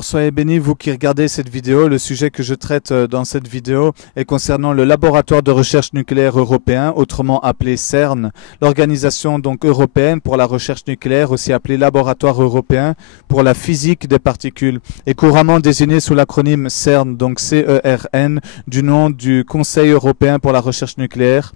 Alors soyez bénis, vous qui regardez cette vidéo. Le sujet que je traite dans cette vidéo est concernant le laboratoire de recherche nucléaire européen, autrement appelé CERN, l'organisation donc européenne pour la recherche nucléaire, aussi appelée Laboratoire européen pour la physique des particules, et couramment désigné sous l'acronyme CERN, donc CERN, du nom du Conseil européen pour la recherche nucléaire,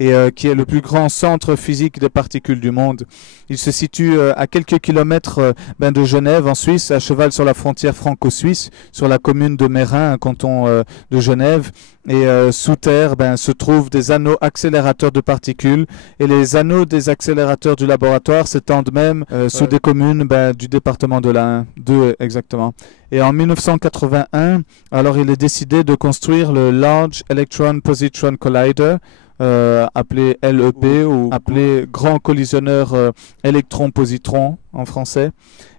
et qui est le plus grand centre physique des particules du monde. Il se situe à quelques kilomètres de Genève, en Suisse, à cheval sur la frontière franco-suisse, sur la commune de Meyrin, un canton de Genève. Et sous terre se trouvent des anneaux accélérateurs de particules. Et les anneaux des accélérateurs du laboratoire s'étendent même sous des communes du département de l'Ain, 2 exactement. Et en 1981, alors il est décidé de construire le Large Electron Positron Collider, appelé LEP ou appelé Grand Collisionneur électron-positron en français.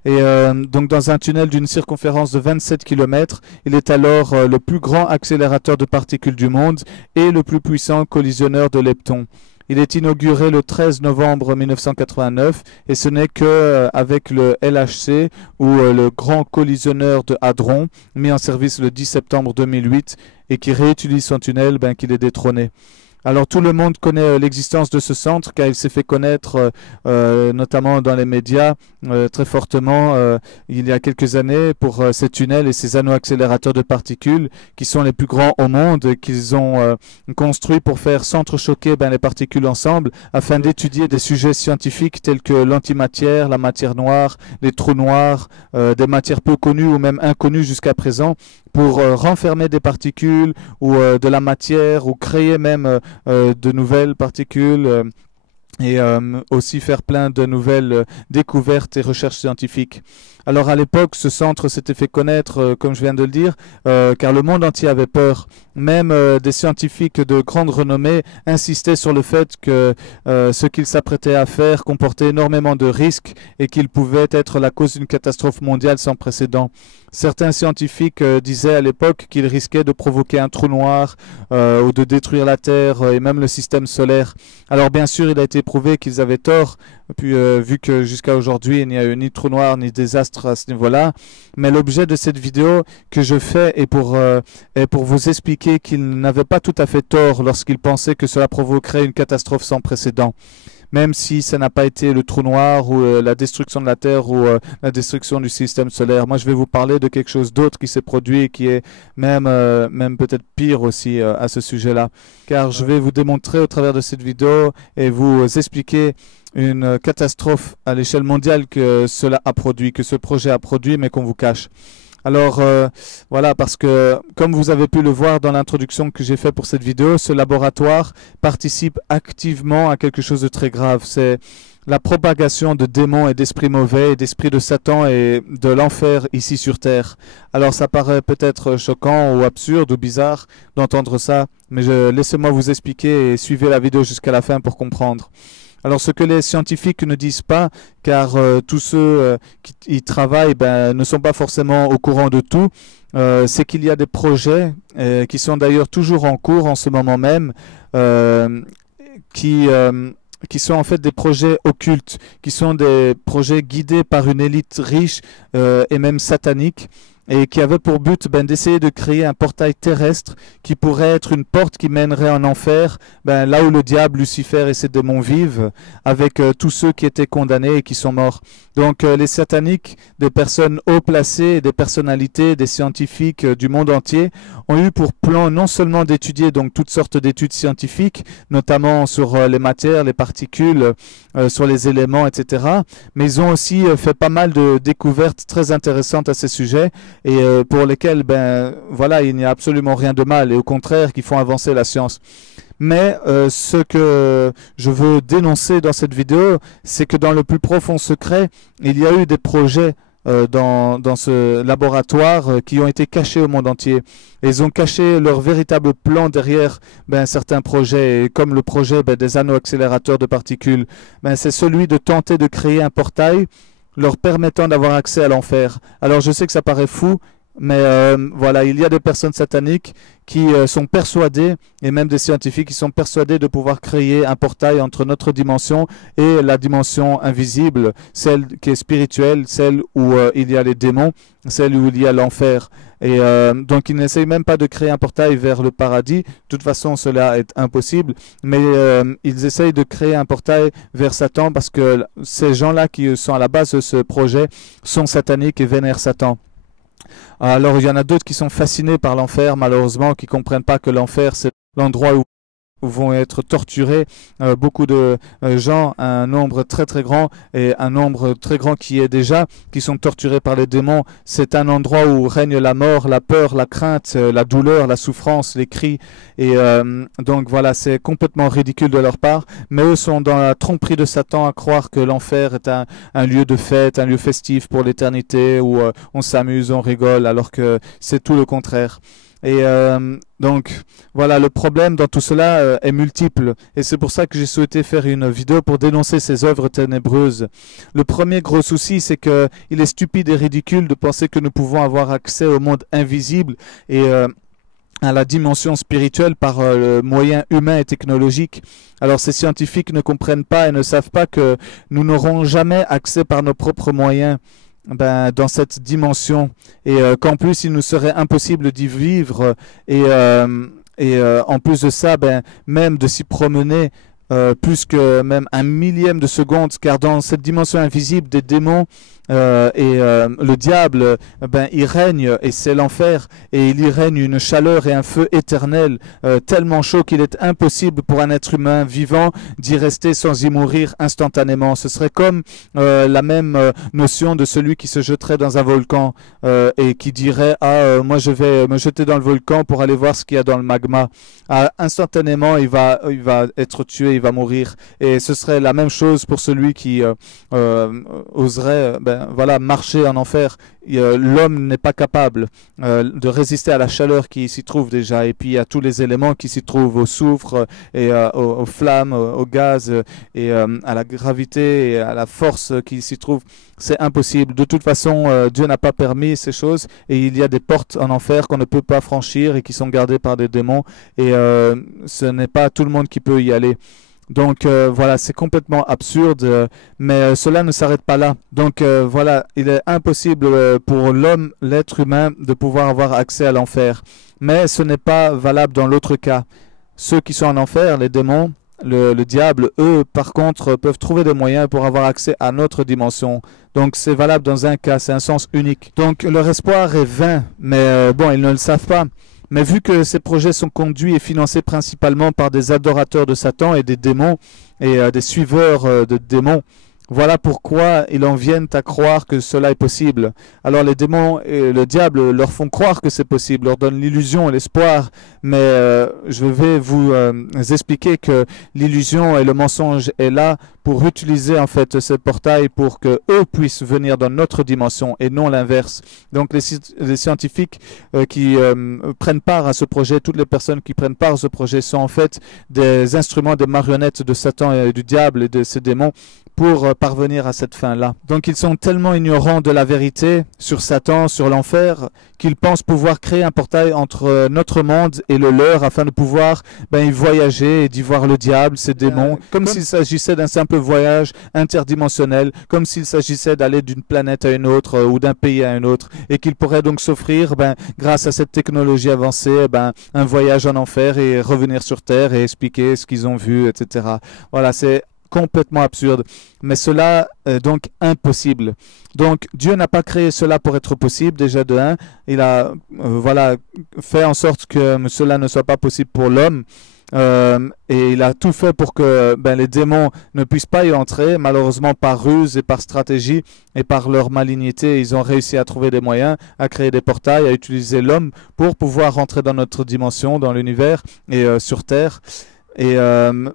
Et donc dans un tunnel d'une circonférence de 27 km, il est alors le plus grand accélérateur de particules du monde et le plus puissant collisionneur de leptons. Il est inauguré le 13 novembre 1989 et ce n'est qu'avec le LHC ou le Grand Collisionneur de Hadron, mis en service le 10 septembre 2008 et qui réutilise son tunnel, qu'il est détrôné. Alors tout le monde connaît l'existence de ce centre car il s'est fait connaître notamment dans les médias très fortement il y a quelques années pour ces tunnels et ces anneaux accélérateurs de particules qui sont les plus grands au monde, qu'ils ont construits pour faire s'entrechoquer les particules ensemble afin d'étudier des sujets scientifiques tels que l'antimatière, la matière noire, les trous noirs, des matières peu connues ou même inconnues jusqu'à présent, pour renfermer des particules ou de la matière ou créer même de nouvelles particules et aussi faire plein de nouvelles découvertes et recherches scientifiques. Alors à l'époque, ce centre s'était fait connaître, comme je viens de le dire, car le monde entier avait peur. Même des scientifiques de grande renommée insistaient sur le fait que ce qu'ils s'apprêtaient à faire comportait énormément de risques et qu'il pouvait être la cause d'une catastrophe mondiale sans précédent. Certains scientifiques disaient à l'époque qu'ils risquaient de provoquer un trou noir ou de détruire la Terre et même le système solaire. Alors bien sûr, il a été prouvé qu'ils avaient tort, puis vu que jusqu'à aujourd'hui, il n'y a eu ni trou noir ni désastre à ce niveau-là. Mais l'objet de cette vidéo que je fais est pour vous expliquer qu'ils n'avaient pas tout à fait tort lorsqu'ils pensaient que cela provoquerait une catastrophe sans précédent. Même si ça n'a pas été le trou noir ou la destruction de la Terre ou la destruction du système solaire. Moi, je vais vous parler de quelque chose d'autre qui s'est produit et qui est même peut-être pire aussi à ce sujet-là. Car je vais vous démontrer au travers de cette vidéo et vous expliquer une catastrophe à l'échelle mondiale que cela a produit, que ce projet a produit, mais qu'on vous cache. Alors voilà, parce que comme vous avez pu le voir dans l'introduction que j'ai fait pour cette vidéo, ce laboratoire participe activement à quelque chose de très grave. C'est la propagation de démons et d'esprits mauvais et d'esprits de Satan et de l'enfer ici sur Terre. Alors ça paraît peut-être choquant ou absurde ou bizarre d'entendre ça, mais laissez-moi vous expliquer et suivez la vidéo jusqu'à la fin pour comprendre. Alors ce que les scientifiques ne disent pas, car tous ceux qui y travaillent ne sont pas forcément au courant de tout, c'est qu'il y a des projets qui sont d'ailleurs toujours en cours en ce moment même, qui sont en fait des projets occultes, qui sont des projets guidés par une élite riche et même satanique, et qui avait pour but d'essayer de créer un portail terrestre qui pourrait être une porte qui mènerait en enfer, là où le diable, Lucifer et ses démons vivent, avec tous ceux qui étaient condamnés et qui sont morts. Donc les sataniques, des personnes haut placées, des personnalités, des scientifiques du monde entier, ont eu pour plan non seulement d'étudier donc toutes sortes d'études scientifiques, notamment sur les matières, les particules, sur les éléments, etc. Mais ils ont aussi fait pas mal de découvertes très intéressantes à ces sujets, et pour lesquels voilà, il n'y a absolument rien de mal, et au contraire qui font avancer la science. Mais ce que je veux dénoncer dans cette vidéo, c'est que dans le plus profond secret, il y a eu des projets dans ce laboratoire qui ont été cachés au monde entier. Et ils ont caché leur véritable plan derrière certains projets, et comme le projet des anneaux accélérateurs de particules. C'est celui de tenter de créer un portail leur permettant d'avoir accès à l'enfer. Alors je sais que ça paraît fou, Mais voilà, il y a des personnes sataniques qui sont persuadées, et même des scientifiques qui sont persuadés de pouvoir créer un portail entre notre dimension et la dimension invisible, celle qui est spirituelle, celle où il y a les démons, celle où il y a l'enfer. Et donc ils n'essayent même pas de créer un portail vers le paradis. De toute façon, cela est impossible. Mais ils essayent de créer un portail vers Satan parce que ces gens-là qui sont à la base de ce projet sont sataniques et vénèrent Satan. Alors, il y en a d'autres qui sont fascinés par l'enfer, malheureusement, qui ne comprennent pas que l'enfer, c'est l'endroit où vont être torturés beaucoup de gens, un nombre très très grand et un nombre très grand qui sont torturés par les démons. C'est un endroit où règne la mort, la peur, la crainte, la douleur, la souffrance, les cris. Et donc voilà, c'est complètement ridicule de leur part. Mais eux sont dans la tromperie de Satan à croire que l'enfer est un lieu de fête, un lieu festif pour l'éternité où on s'amuse, on rigole, alors que c'est tout le contraire. Et donc, voilà, le problème dans tout cela est multiple. Et c'est pour ça que j'ai souhaité faire une vidéo pour dénoncer ces œuvres ténébreuses. Le premier gros souci, c'est qu'il est stupide et ridicule de penser que nous pouvons avoir accès au monde invisible et à la dimension spirituelle par le moyen humain et technologique. Alors ces scientifiques ne comprennent pas et ne savent pas que nous n'aurons jamais accès par nos propres moyens dans cette dimension et qu'en plus il nous serait impossible d'y vivre et en plus de ça, même de s'y promener plus que même un millième de seconde, car dans cette dimension invisible des démons le diable, il règne et c'est l'enfer et il y règne une chaleur et un feu éternel tellement chaud qu'il est impossible pour un être humain vivant d'y rester sans y mourir instantanément. Ce serait comme la même notion de celui qui se jetterait dans un volcan et qui dirait moi je vais me jeter dans le volcan pour aller voir ce qu'il y a dans le magma. Instantanément il va être tué, il va mourir, et ce serait la même chose pour celui qui oserait marcher en enfer. L'homme n'est pas capable de résister à la chaleur qui s'y trouve déjà, et puis à tous les éléments qui s'y trouvent, au soufre et aux flammes, au gaz et à la gravité et à la force qui s'y trouve. C'est impossible. De toute façon, Dieu n'a pas permis ces choses, et il y a des portes en enfer qu'on ne peut pas franchir et qui sont gardées par des démons, et ce n'est pas tout le monde qui peut y aller. Donc voilà, c'est complètement absurde, mais cela ne s'arrête pas là. Donc voilà, il est impossible pour l'homme, l'être humain, de pouvoir avoir accès à l'enfer. Mais ce n'est pas valable dans l'autre cas. Ceux qui sont en enfer, les démons, le diable, eux, par contre, peuvent trouver des moyens pour avoir accès à notre dimension. Donc c'est valable dans un cas, c'est un sens unique. Donc leur espoir est vain, mais bon, ils ne le savent pas. Mais vu que ces projets sont conduits et financés principalement par des adorateurs de Satan et des démons et des suiveurs de démons, voilà pourquoi ils en viennent à croire que cela est possible. Alors les démons et le diable leur font croire que c'est possible, leur donnent l'illusion et l'espoir, mais je vais vous expliquer que l'illusion et le mensonge est là pour utiliser en fait ce portail pour que eux puissent venir dans notre dimension et non l'inverse. Donc les scientifiques qui prennent part à ce projet, toutes les personnes qui prennent part à ce projet sont en fait des instruments, des marionnettes de Satan et du diable et de ces démons pour parvenir à cette fin-là. Donc ils sont tellement ignorants de la vérité sur Satan, sur l'enfer, qu'ils pensent pouvoir créer un portail entre notre monde et le leur afin de pouvoir y voyager et d'y voir le diable, ses démons, comme s'il s'agissait d'un simple voyage interdimensionnel, comme s'il s'agissait d'aller d'une planète à une autre ou d'un pays à un autre, et qu'ils pourraient donc s'offrir, grâce à cette technologie avancée, un voyage en enfer et revenir sur Terre et expliquer ce qu'ils ont vu, etc. Voilà, c'est complètement absurde, mais cela est donc impossible. Donc Dieu n'a pas créé cela pour être possible, déjà de un. Il a fait en sorte que cela ne soit pas possible pour l'homme, et il a tout fait pour que les démons ne puissent pas y entrer. Malheureusement, par ruse et par stratégie et par leur malignité, ils ont réussi à trouver des moyens, à créer des portails, à utiliser l'homme pour pouvoir rentrer dans notre dimension, dans l'univers et sur Terre. Et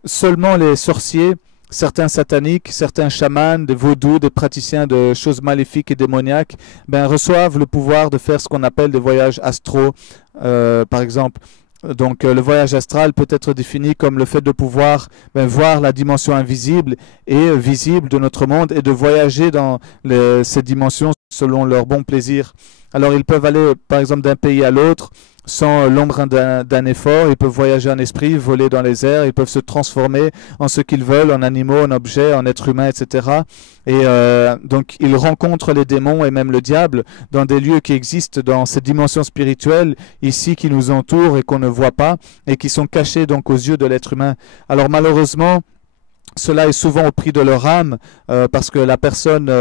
seulement les sorciers, certains sataniques, certains chamans, des vaudous, des praticiens de choses maléfiques et démoniaques, reçoivent le pouvoir de faire ce qu'on appelle des voyages astraux, par exemple. Donc le voyage astral peut être défini comme le fait de pouvoir voir la dimension invisible et visible de notre monde et de voyager dans ces dimensions selon leur bon plaisir. Alors ils peuvent aller par exemple d'un pays à l'autre sans l'ombre d'un effort. Ils peuvent voyager en esprit, voler dans les airs, ils peuvent se transformer en ce qu'ils veulent, en animaux, en objets, en êtres humains, etc. Et donc ils rencontrent les démons et même le diable dans des lieux qui existent dans cette dimension spirituelle ici qui nous entourent et qu'on ne voit pas et qui sont cachés donc aux yeux de l'être humain. Alors malheureusement, cela est souvent au prix de leur âme, parce que la personne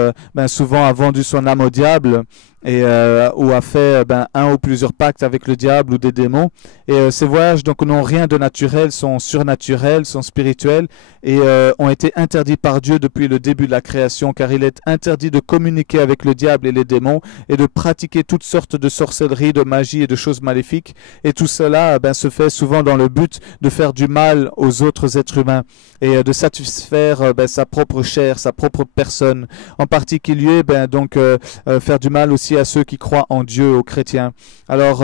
souvent a vendu son âme au diable et ou a fait un ou plusieurs pactes avec le diable ou des démons. Et ces voyages donc n'ont rien de naturel, sont surnaturels, sont spirituels et ont été interdits par Dieu depuis le début de la création, car il est interdit de communiquer avec le diable et les démons et de pratiquer toutes sortes de sorcellerie, de magie et de choses maléfiques. Et tout cela se fait souvent dans le but de faire du mal aux autres êtres humains et de satisfaire sa propre chair, sa propre personne. En particulier, faire du mal aussi à ceux qui croient en Dieu, aux chrétiens. Alors,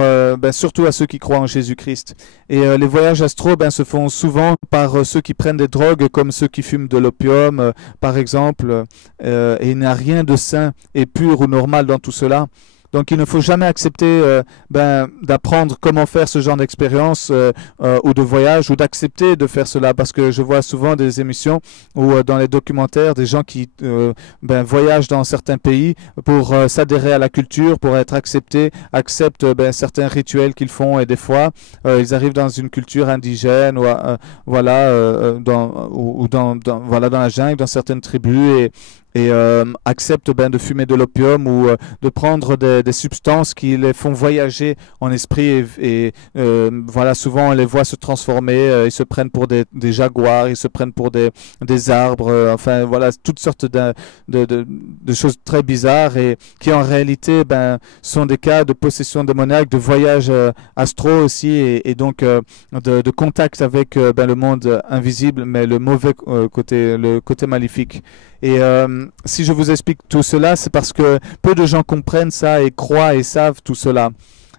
surtout à ceux qui croient en Jésus-Christ. Et les voyages astraux se font souvent par ceux qui prennent des drogues, comme ceux qui fument de l'opium, par exemple. Et il n'y a rien de sain et pur ou normal dans tout cela. Donc il ne faut jamais accepter d'apprendre comment faire ce genre d'expérience ou de voyage ou d'accepter de faire cela, parce que je vois souvent des émissions ou dans les documentaires des gens qui voyagent dans certains pays pour s'adhérer à la culture, pour être acceptés, acceptent certains rituels qu'ils font et des fois ils arrivent dans une culture indigène ou dans la jungle, dans certaines tribus et acceptent de fumer de l'opium ou de prendre des substances qui les font voyager en esprit et souvent on les voit se transformer, ils se prennent pour des jaguars, ils se prennent pour des arbres, toutes sortes de choses très bizarres et qui en réalité sont des cas de possession démoniaque, de voyage astro aussi et donc de contact avec le monde invisible, mais le mauvais côté, le côté maléfique. Et si je vous explique tout cela, c'est parce que peu de gens comprennent ça et croient et savent tout cela.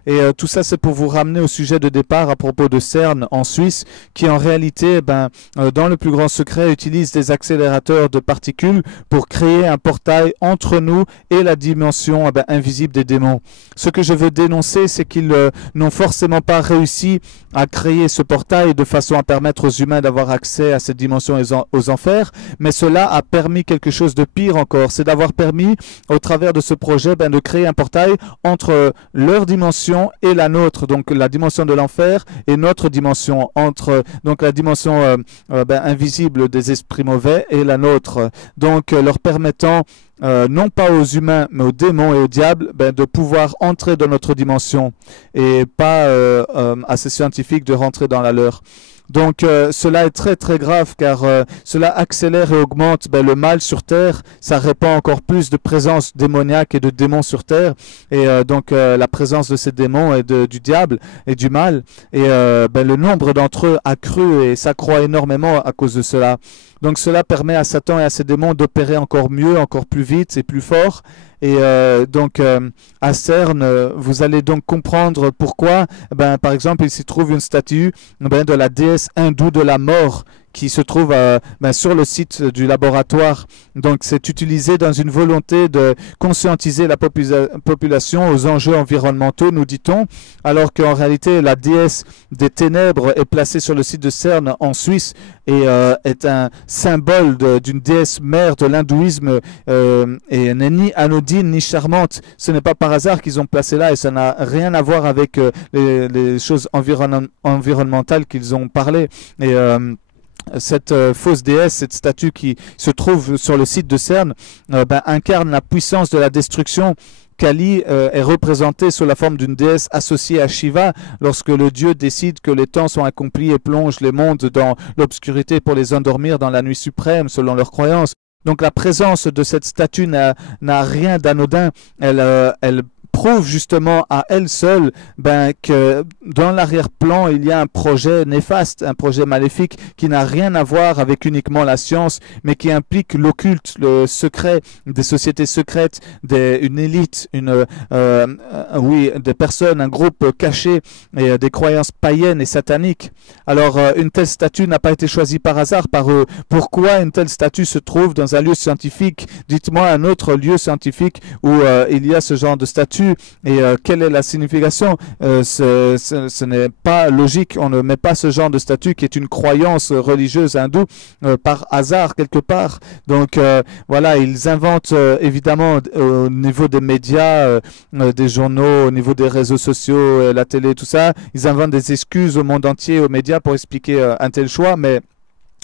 Et tout ça, c'est pour vous ramener au sujet de départ à propos de CERN en Suisse, qui en réalité, dans le plus grand secret, utilise des accélérateurs de particules pour créer un portail entre nous et la dimension invisible des démons. Ce que je veux dénoncer, c'est qu'ils n'ont forcément pas réussi à créer ce portail de façon à permettre aux humains d'avoir accès à cette dimension aux enfers, mais cela a permis quelque chose de pire encore, c'est d'avoir permis, au travers de ce projet, de créer un portail entre leur dimension et la nôtre, donc la dimension de l'enfer et notre dimension, entre donc la dimension invisible des esprits mauvais et la nôtre, donc leur permettant non pas aux humains mais aux démons et au diable de pouvoir entrer dans notre dimension et pas à ces scientifiques de rentrer dans la leur. Donc cela est très très grave car cela accélère et augmente le mal sur terre, ça répand encore plus de présence démoniaque et de démons sur terre et la présence de ces démons et du diable et du mal et le nombre d'entre eux a cru et s'accroît énormément à cause de cela. Donc cela permet à Satan et à ses démons d'opérer encore mieux, encore plus vite et plus fort. Et à CERN, vous allez donc comprendre pourquoi, par exemple, il s'y trouve une statue de la déesse hindoue de la mort qui se trouve sur le site du laboratoire. Donc c'est utilisé dans une volonté de conscientiser la population aux enjeux environnementaux, nous dit-on, alors qu'en réalité la déesse des ténèbres est placée sur le site de CERN en Suisse et est un symbole d'une déesse mère de l'hindouisme et n'est ni anodine ni charmante. Ce n'est pas par hasard qu'ils ont placé là et ça n'a rien à voir avec les choses environnementales qu'ils ont parlé. Et cette fausse déesse, cette statue qui se trouve sur le site de CERN, incarne la puissance de la destruction. Kali est représentée sous la forme d'une déesse associée à Shiva lorsque le dieu décide que les temps sont accomplis et plonge les mondes dans l'obscurité pour les endormir dans la nuit suprême selon leurs croyances. Donc la présence de cette statue n'a rien d'anodin. Elle prouve justement à elle seule que dans l'arrière-plan, il y a un projet néfaste, un projet maléfique qui n'a rien à voir avec uniquement la science, mais qui implique l'occulte, le secret, des sociétés secrètes, une élite, des personnes, un groupe caché et des croyances païennes et sataniques. Alors, une telle statue n'a pas été choisie par hasard par eux. Pourquoi une telle statue se trouve dans un lieu scientifique? Dites-moi un autre lieu scientifique où il y a ce genre de statue statue et quelle est la signification. Ce n'est pas logique, on ne met pas ce genre de statue qui est une croyance religieuse hindoue par hasard quelque part. Donc voilà, ils inventent évidemment au niveau des médias, des journaux, au niveau des réseaux sociaux, la télé, tout ça, ils inventent des excuses au monde entier, aux médias pour expliquer un tel choix, mais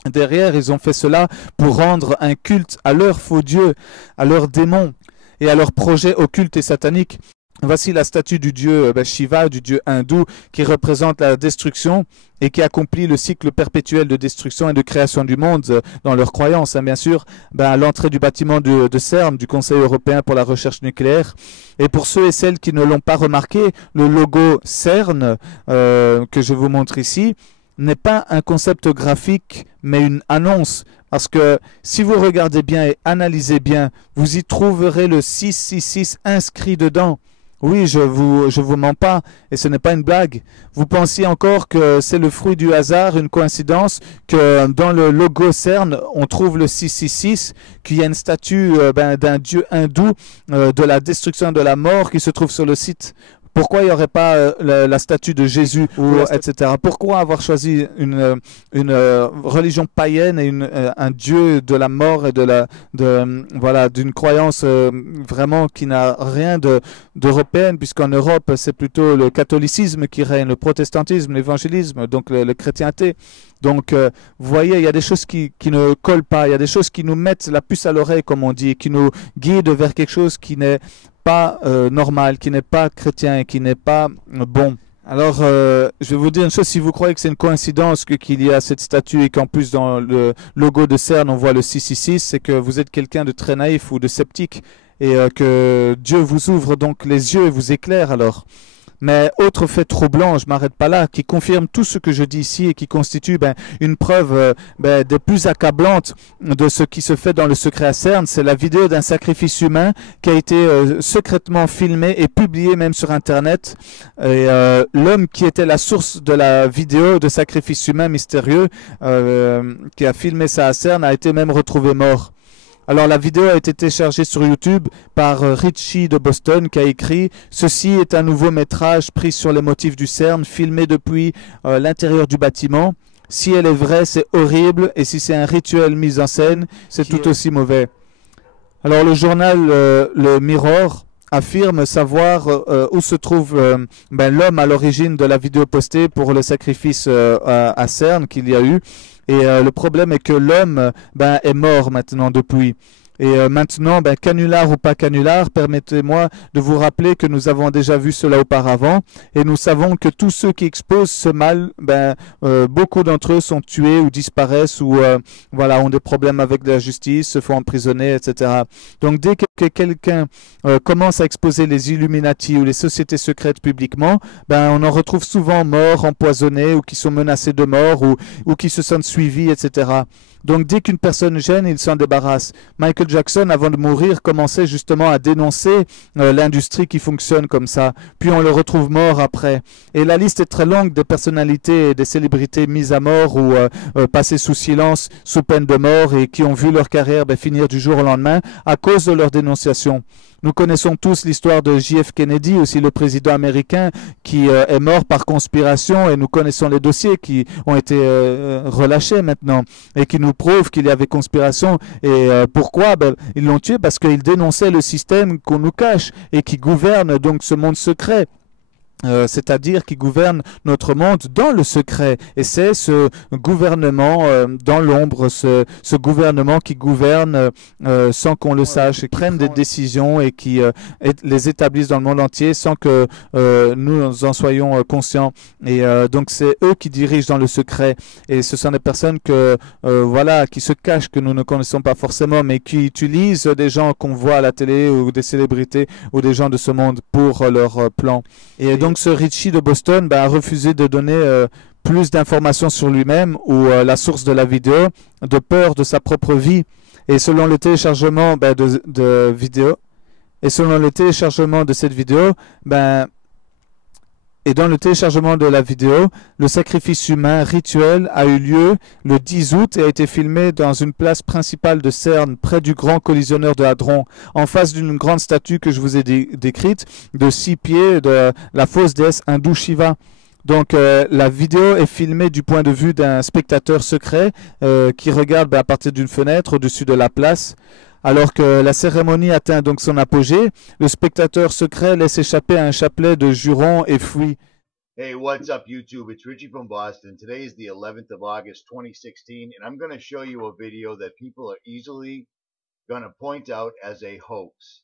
derrière, ils ont fait cela pour rendre un culte à leurs faux dieux, à leurs démons et à leurs projets occultes et sataniques. Voici la statue du dieu Shiva, du dieu hindou, qui représente la destruction et qui accomplit le cycle perpétuel de destruction et de création du monde dans leurs croyances, bien sûr, à l'entrée du bâtiment de CERN, du Conseil européen pour la recherche nucléaire. Et pour ceux et celles qui ne l'ont pas remarqué, le logo CERN que je vous montre ici n'est pas un concept graphique, mais une annonce. Parce que si vous regardez bien et analysez bien, vous y trouverez le 666 inscrit dedans. Oui, je vous mens pas, et ce n'est pas une blague. Vous pensiez encore que c'est le fruit du hasard, une coïncidence, que dans le logo CERN, on trouve le 666, qu'il y a une statue d'un dieu hindou de la destruction et de la mort qui se trouve sur le site. Pourquoi il n'y aurait pas la statue de Jésus, etc. Pourquoi avoir choisi une religion païenne et un dieu de la mort et voilà, d'une croyance vraiment qui n'a rien d'européenne, puisqu'en Europe, c'est plutôt le catholicisme qui règne, le protestantisme, l'évangélisme, donc le chrétienté. Donc, vous voyez, il y a des choses qui ne collent pas, il y a des choses qui nous mettent la puce à l'oreille, comme on dit, qui nous guident vers quelque chose qui n'est pas normal, qui n'est pas chrétien et qui n'est pas bon. Alors, je vais vous dire une chose, si vous croyez que c'est une coïncidence qu'il y a cette statue et qu'en plus dans le logo de CERN on voit le 666, c'est que vous êtes quelqu'un de très naïf ou de sceptique et que Dieu vous ouvre donc les yeux et vous éclaire alors. Mais autre fait troublant, je ne m'arrête pas là, qui confirme tout ce que je dis ici et qui constitue une preuve des plus accablantes de ce qui se fait dans le secret à CERN, c'est la vidéo d'un sacrifice humain qui a été secrètement filmé et publié même sur Internet. Et l'homme qui était la source de la vidéo de sacrifice humain mystérieux, qui a filmé ça à CERN, a été même retrouvé mort. Alors la vidéo a été téléchargée sur YouTube par Richie de Boston qui a écrit « Ceci est un nouveau métrage pris sur les motifs du CERN, filmé depuis l'intérieur du bâtiment. Si elle est vraie, c'est horrible, et si c'est un rituel mis en scène, c'est tout aussi mauvais. » Alors le journal Le Mirror affirme savoir où se trouve l'homme à l'origine de la vidéo postée pour le sacrifice à CERN qu'il y a eu. Et le problème est que l'homme est mort maintenant depuis. Et maintenant, canular ou pas canular, permettez-moi de vous rappeler que nous avons déjà vu cela auparavant. Et nous savons que tous ceux qui exposent ce mal, beaucoup d'entre eux sont tués ou disparaissent ou voilà, ont des problèmes avec la justice, se font emprisonner, etc. Donc dès que quelqu'un commence à exposer les Illuminati ou les sociétés secrètes publiquement, on en retrouve souvent morts, empoisonnés ou qui sont menacés de mort ou qui se sentent suivis, etc. Donc dès qu'une personne gêne, il s'en débarrasse. Michael Jackson, avant de mourir, commençait justement à dénoncer l'industrie qui fonctionne comme ça. Puis on le retrouve mort après. Et la liste est très longue des personnalités et des célébrités mises à mort ou passées sous silence, sous peine de mort et qui ont vu leur carrière finir du jour au lendemain à cause de leur dénonciation. Nous connaissons tous l'histoire de JF Kennedy, aussi le président américain qui est mort par conspiration, et nous connaissons les dossiers qui ont été relâchés maintenant et qui nous prouvent qu'il y avait conspiration. Et pourquoi? Ils l'ont tué parce qu'il dénonçait le système qu'on nous cache et qui gouverne donc ce monde secret. C'est-à-dire qui gouverne notre monde dans le secret. Et c'est ce gouvernement dans l'ombre, ce gouvernement qui gouverne sans qu'on le sache, qui prenne des décisions et qui les établissent dans le monde entier sans que nous en soyons conscients. Et donc c'est eux qui dirigent dans le secret. Et ce sont des personnes voilà, qui se cachent, que nous ne connaissons pas forcément, mais qui utilisent des gens qu'on voit à la télé ou des célébrités ou des gens de ce monde pour leur plan. Et donc ce Richie de Boston a refusé de donner plus d'informations sur lui-même ou la source de la vidéo, de peur de sa propre vie. Et selon le téléchargement de vidéo, et selon le téléchargement de cette vidéo, Et dans le téléchargement de la vidéo, le sacrifice humain rituel a eu lieu le 10 août et a été filmé dans une place principale de Cerne, près du grand collisionneur de Hadron, en face d'une grande statue que je vous ai décrite, de 6 pieds, de la fausse déesse hindoue Shiva. Donc la vidéo est filmée du point de vue d'un spectateur secret qui regarde à partir d'une fenêtre au-dessus de la place. Alors que la cérémonie atteint donc son apogée, le spectateur secret laisse échapper un chapelet de jurons et fuit. Hey, what's up YouTube? It's Richie from Boston. Today is the 11th of August 2016 and I'm going to show you a video that people are easily going to point out as a hoax.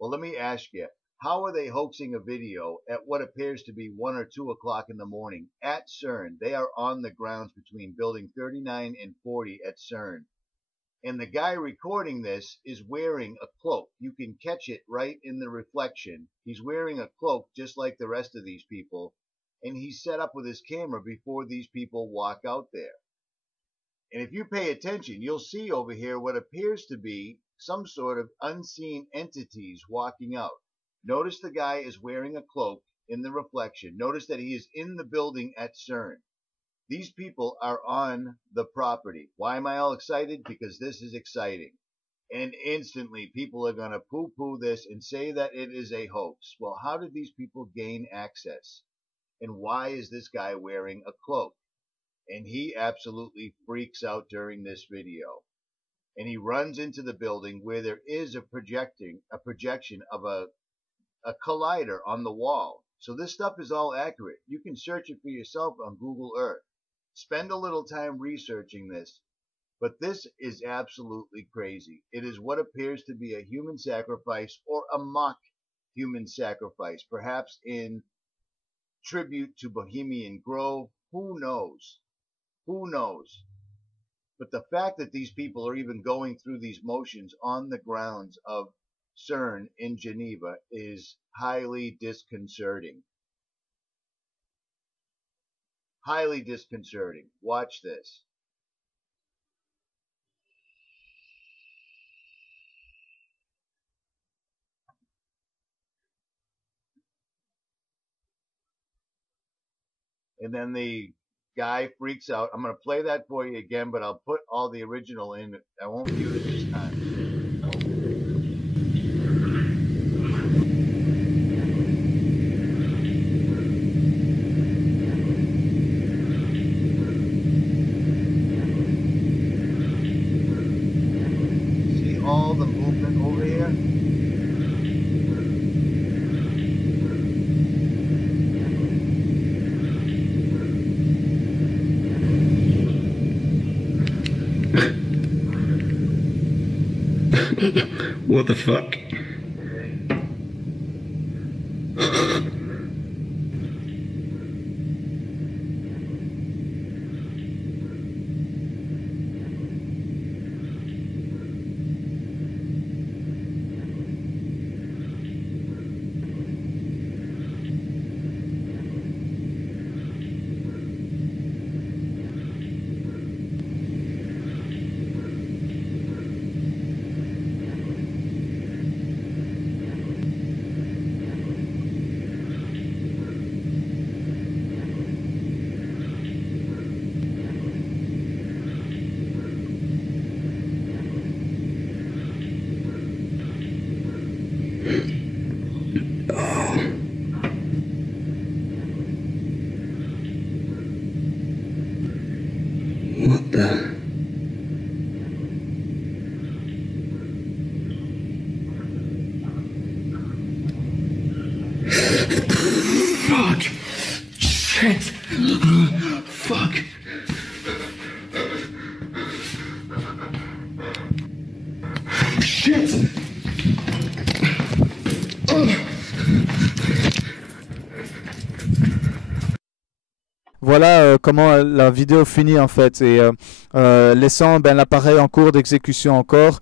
Well, let me ask you, how are they hoaxing a video at what appears to be 1 or 2 o'clock in the morning at CERN? They are on the grounds between building 39 and 40 at CERN. And the guy recording this is wearing a cloak. You can catch it right in the reflection. He's wearing a cloak just like the rest of these people. And he's set up with his camera before these people walk out there. And if you pay attention, you'll see over here what appears to be some sort of unseen entities walking out. Notice the guy is wearing a cloak in the reflection. Notice that he is in the building at CERN. These people are on the property. Why am I all excited? Because this is exciting. And instantly people are going to poo-poo this and say that it is a hoax. Well, how did these people gain access? And why is this guy wearing a cloak? And he absolutely freaks out during this video. And he runs into the building where there is a projection of a collider on the wall. So this stuff is all accurate. You can search it for yourself on Google Earth. Spend a little time researching this, but this is absolutely crazy. It is what appears to be a human sacrifice or a mock human sacrifice, perhaps in tribute to Bohemian Grove. Who knows? Who knows? But the fact that these people are even going through these motions on the grounds of CERN in Geneva is highly disconcerting. Highly disconcerting. Watch this. And then the guy freaks out. I'm going to play that for you again, but I'll put all the original in. I won't mute it this time. All the movement over here. What the fuck? What the? Fuck! Shit! Fuck! Shit! Voilà comment la vidéo finit en fait, et laissant l'appareil en cours d'exécution encore,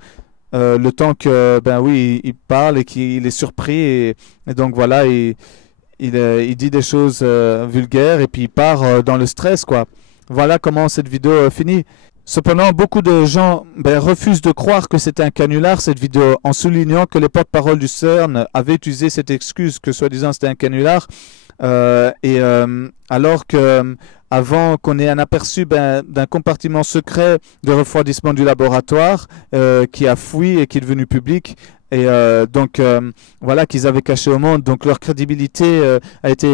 le temps que oui il parle et qu'il est surpris, et donc voilà, il dit des choses vulgaires et puis il part dans le stress quoi. Voilà comment cette vidéo finit. Cependant, beaucoup de gens refusent de croire que c'est un canular, cette vidéo, en soulignant que les porte-paroles du CERN avaient utilisé cette excuse que soi-disant c'était un canular Alors que avant qu'on ait un aperçu d'un compartiment secret de refroidissement du laboratoire qui a fui et qui est devenu public, et voilà, qu'ils avaient caché au monde. Donc leur crédibilité a été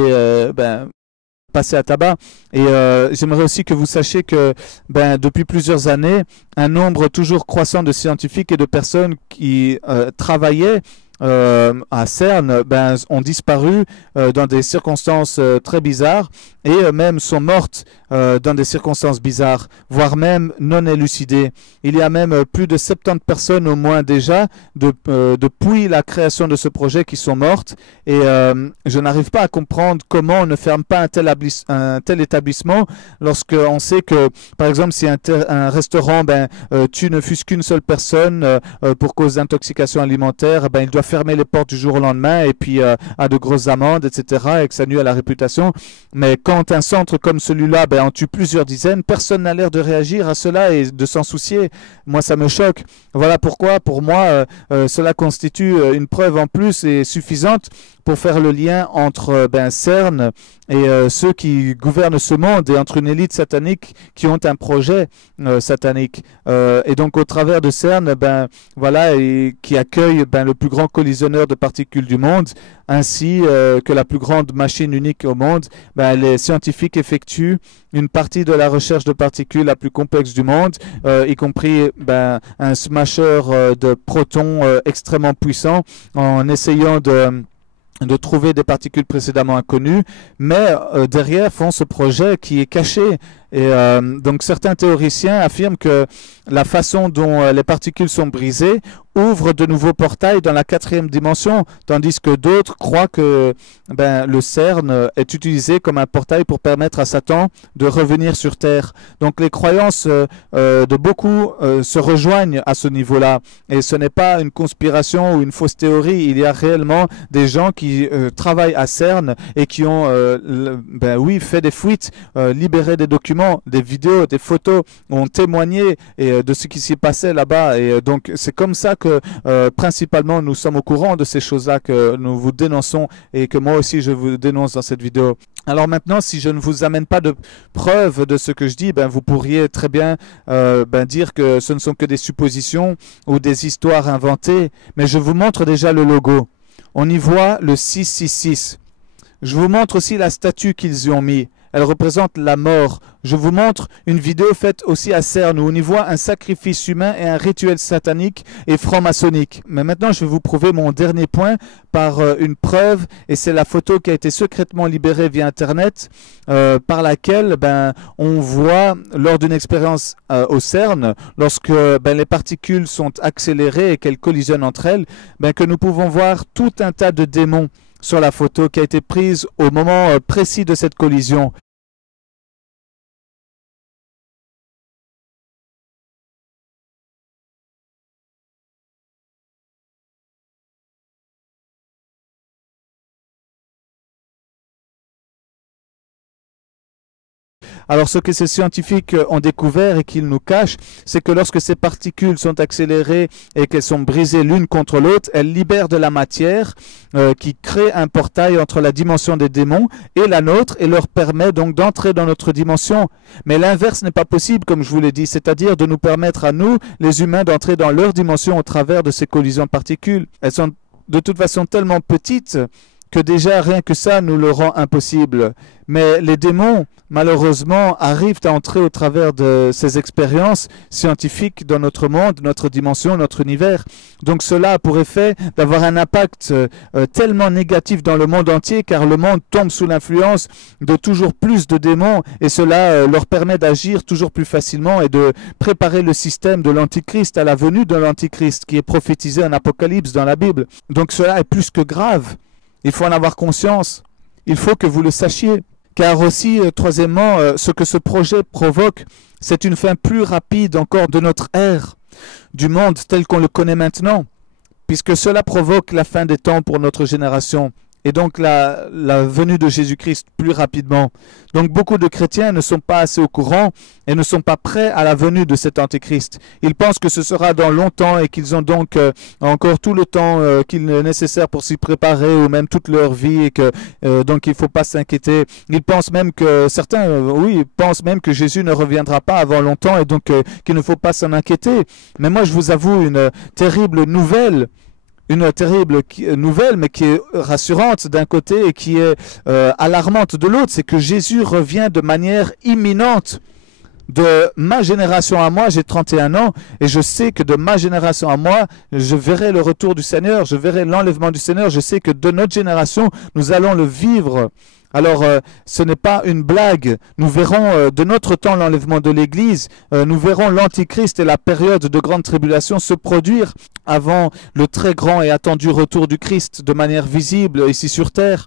passée à tabac. Et j'aimerais aussi que vous sachiez que depuis plusieurs années, un nombre toujours croissant de scientifiques et de personnes qui travaillaient à CERN ont disparu dans des circonstances très bizarres et même sont mortes dans des circonstances bizarres, voire même non élucidées. Il y a même plus de 70 personnes au moins déjà depuis la création de ce projet qui sont mortes et je n'arrive pas à comprendre comment on ne ferme pas un tel établissement lorsqu'on sait que, par exemple, si un restaurant tue ne fût-ce qu'une seule personne pour cause d'intoxication alimentaire, il doit fermer les portes du jour au lendemain et puis à de grosses amendes, etc. et que ça nuit à la réputation. Mais quand un centre comme celui-là en tue plusieurs dizaines, personne n'a l'air de réagir à cela et de s'en soucier. Moi, ça me choque. Voilà pourquoi, pour moi, cela constitue une preuve en plus et suffisante pour faire le lien entre CERN et ceux qui gouvernent ce monde et entre une élite satanique qui ont un projet satanique. Et donc, au travers de CERN, voilà, et qui accueille le plus grand collisionneur de particules du monde, ainsi que la plus grande machine unique au monde, les scientifiques effectuent une partie de la recherche de particules la plus complexe du monde, y compris un smasher de protons extrêmement puissant, en essayant de trouver des particules précédemment inconnues, mais derrière font ce projet qui est caché. Et donc certains théoriciens affirment que la façon dont les particules sont brisées ouvre de nouveaux portails dans la 4e dimension, tandis que d'autres croient que le CERN est utilisé comme un portail pour permettre à Satan de revenir sur Terre. Donc les croyances de beaucoup se rejoignent à ce niveau-là. Et ce n'est pas une conspiration ou une fausse théorie. Il y a réellement des gens qui travaillent à CERN et qui ont fait des fuites, libéré des documents, des vidéos, des photos, ont témoigné de ce qui s'y passait là-bas. Et donc c'est comme ça que principalement nous sommes au courant de ces choses-là que nous vous dénonçons et que moi aussi je vous dénonce dans cette vidéo. Alors maintenant, si je ne vous amène pas de preuves de ce que je dis, vous pourriez très bien dire que ce ne sont que des suppositions ou des histoires inventées, mais je vous montre déjà le logo. On y voit le 666. Je vous montre aussi la statue qu'ils y ont mis. Elle représente la mort. Je vous montre une vidéo faite aussi à CERN où on y voit un sacrifice humain et un rituel satanique et franc-maçonnique. Mais maintenant, je vais vous prouver mon dernier point par une preuve, et c'est la photo qui a été secrètement libérée via Internet, par laquelle on voit, lors d'une expérience au CERN, lorsque les particules sont accélérées et qu'elles collisionnent entre elles, que nous pouvons voir tout un tas de démons sur la photo qui a été prise au moment précis de cette collision. Alors ce que ces scientifiques ont découvert et qu'ils nous cachent, c'est que lorsque ces particules sont accélérées et qu'elles sont brisées l'une contre l'autre, elles libèrent de la matière qui crée un portail entre la dimension des démons et la nôtre et leur permet donc d'entrer dans notre dimension. Mais l'inverse n'est pas possible, comme je vous l'ai dit, c'est-à-dire de nous permettre à nous, les humains, d'entrer dans leur dimension au travers de ces collisions de particules. Elles sont de toute façon tellement petites que déjà rien que ça nous le rend impossible. Mais les démons, malheureusement, arrivent à entrer au travers de ces expériences scientifiques dans notre monde, notre dimension, notre univers. Donc cela a pour effet d'avoir un impact tellement négatif dans le monde entier, car le monde tombe sous l'influence de toujours plus de démons, et cela leur permet d'agir toujours plus facilement et de préparer le système de l'Antichrist à la venue de l'Antichrist, qui est prophétisé en Apocalypse dans la Bible. Donc cela est plus que grave. Il faut en avoir conscience. Il faut que vous le sachiez. Car aussi, troisièmement, ce que ce projet provoque, c'est une fin plus rapide encore de notre ère, du monde tel qu'on le connaît maintenant, puisque cela provoque la fin des temps pour notre génération. et donc la venue de Jésus-Christ plus rapidement. Donc beaucoup de chrétiens ne sont pas assez au courant et ne sont pas prêts à la venue de cet antéchrist. Ils pensent que ce sera dans longtemps et qu'ils ont donc encore tout le temps qu'il est nécessaire pour s'y préparer, ou même toute leur vie, et que donc il ne faut pas s'inquiéter. Ils pensent même que certains, oui, pensent même que Jésus ne reviendra pas avant longtemps, et donc qu'il ne faut pas s'en inquiéter. Mais moi je vous avoue une terrible nouvelle. Une terrible nouvelle, mais qui est rassurante d'un côté et qui est alarmante de l'autre, c'est que Jésus revient de manière imminente. De ma génération à moi, j'ai 31 ans, et je sais que de ma génération à moi, je verrai le retour du Seigneur, je verrai l'enlèvement du Seigneur, je sais que de notre génération, nous allons le vivre. Alors, ce n'est pas une blague. Nous verrons de notre temps l'enlèvement de l'Église. Nous verrons l'Antichrist et la période de grande tribulation se produire avant le très grand et attendu retour du Christ de manière visible ici sur terre.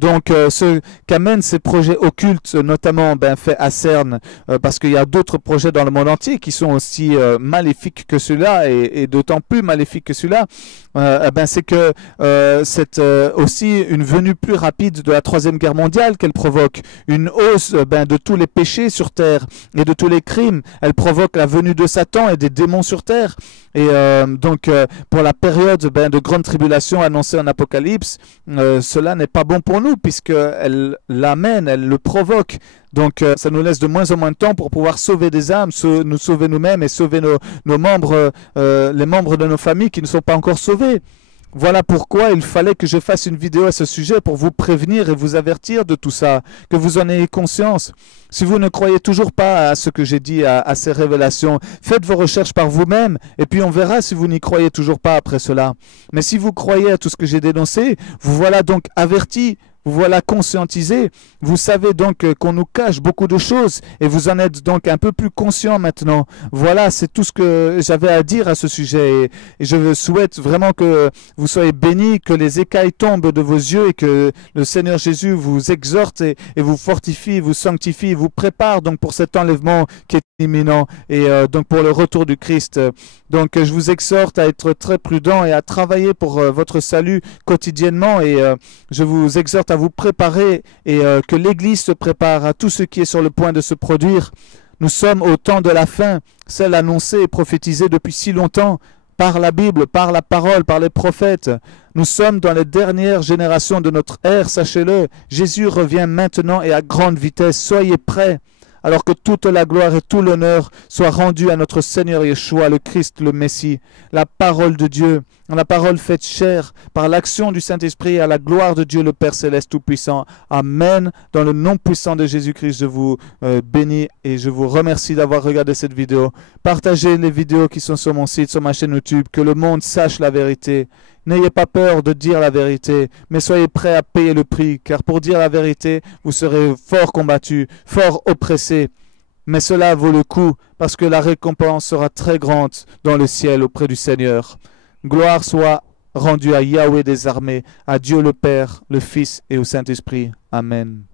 Donc, ce qu'amènent ces projets occultes, notamment faits à CERN, parce qu'il y a d'autres projets dans le monde entier qui sont aussi maléfiques que ceux-là, et d'autant plus maléfiques que ceux-là, c'est que c'est aussi une venue plus rapide de la Troisième Guerre mondiale qu'elle provoque, une hausse de tous les péchés sur terre et de tous les crimes. Elle provoque la venue de Satan et des démons sur terre. Et donc, pour la période de grande tribulation annoncée en Apocalypse, cela n'est pas bon pour nous, puisqu'elle l'amène, elle le provoque. Donc, ça nous laisse de moins en moins de temps pour pouvoir sauver des âmes, nous sauver nous-mêmes et sauver nos membres, les membres de nos familles qui ne sont pas encore sauvés. Voilà pourquoi il fallait que je fasse une vidéo à ce sujet pour vous prévenir et vous avertir de tout ça, que vous en ayez conscience. Si vous ne croyez toujours pas à ce que j'ai dit, à ces révélations, faites vos recherches par vous-même, et puis on verra si vous n'y croyez toujours pas après cela. Mais si vous croyez à tout ce que j'ai dénoncé, vous voilà donc avertis. Vous voilà conscientisés, vous savez donc qu'on nous cache beaucoup de choses, et vous en êtes donc un peu plus conscient maintenant. Voilà, c'est tout ce que j'avais à dire à ce sujet, et je souhaite vraiment que vous soyez bénis, que les écailles tombent de vos yeux, et que le Seigneur Jésus vous exhorte et vous fortifie, vous sanctifie, vous prépare donc pour cet enlèvement qui est imminent, et donc pour le retour du Christ. Donc je vous exhorte à être très prudent et à travailler pour votre salut quotidiennement, et je vous exhorte à vous préparer, et que l'Église se prépare à tout ce qui est sur le point de se produire. Nous sommes au temps de la fin, celle annoncée et prophétisée depuis si longtemps, par la Bible, par la parole, par les prophètes. Nous sommes dans les dernières générations de notre ère, sachez-le. Jésus revient maintenant et à grande vitesse. Soyez prêts, alors que toute la gloire et tout l'honneur soient rendus à notre Seigneur Yeshua, le Christ, le Messie, la parole de Dieu, la parole faite chair, par l'action du Saint-Esprit, à la gloire de Dieu le Père Céleste Tout-Puissant. Amen. Dans le nom puissant de Jésus-Christ, je vous bénis et je vous remercie d'avoir regardé cette vidéo. Partagez les vidéos qui sont sur mon site, sur ma chaîne YouTube, que le monde sache la vérité. N'ayez pas peur de dire la vérité, mais soyez prêts à payer le prix, car pour dire la vérité, vous serez fort combattus, fort oppressés. Mais cela vaut le coup, parce que la récompense sera très grande dans le ciel auprès du Seigneur. Gloire soit rendue à Yahweh des armées, à Dieu le Père, le Fils et au Saint-Esprit. Amen.